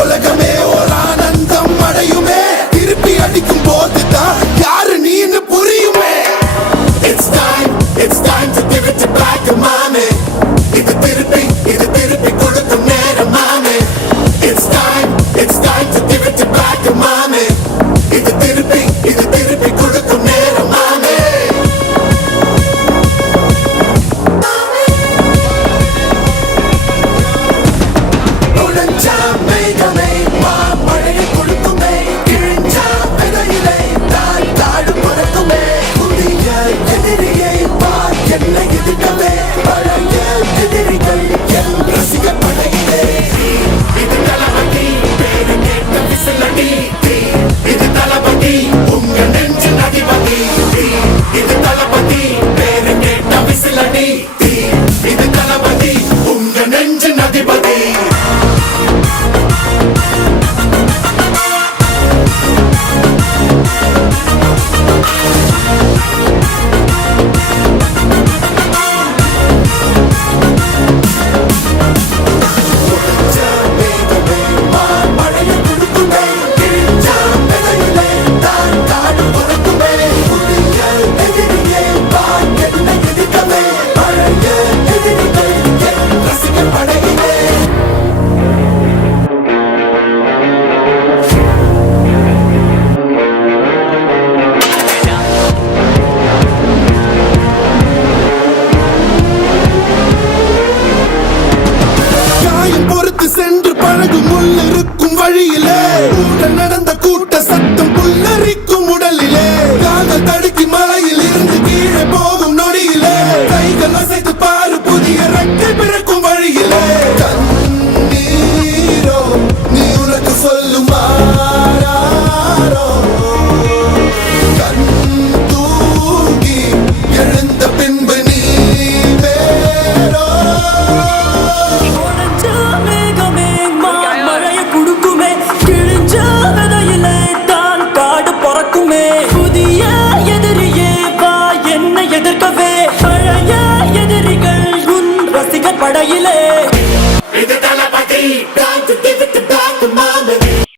உலகமே ஒரு ஆனந்தம் அடையுமே திருப்பி அடிக்கும் போதுதான் யாரு நீன்னு புரியுமே. It's time to give it back to mommy. இது திருப்பி கொடுக்கும் நேரம் மாமே. It's time to give it back to mommy. இது திருப்பி கொடுக்கும் நேரம் மாமே. உடைஞ்சா மேகமே மழையை கொடுக்குமே கிழிஞ்சா விதையிலே தான் தாடு பிறக்குமே புதிய எதிரியை பார் என்னை எதிர்க்கவே பழைய எதிரிகள் என் ரசிக படையிலே. இது தளபதி பேரு கேட்ட விசிலடி இது தளபதி உங்க நெஞ்சு அதிபதி. இது தளபதி பேரு கேட்ட விசிலடி இது தளபதி உங்க நெஞ்சு அதிபதி. சென்று பழகும் உள்ளிருக்கும் வழியிலே உடன் நடந்த கூட்ட சத்தம் புல்லரிக்கும் உடலிலே காதல் தடுக்கி மலையில் இருந்து கீழே போகும் நொடியிலே கைகள் அசைத்து பாரு புதிய ரெக்கை பிறக்கும் வழியிலே. கண்ணீரோ நீ உனக்கு சொல்லும் ஆராரோ கண் தூங்கி எழுந்த பின்பு நீ வேறோ. புதிய எதிரியே வா என்னை எதிர்க்கவே பழைய எதிரிகள் உன் ரசிகர் படையிலே.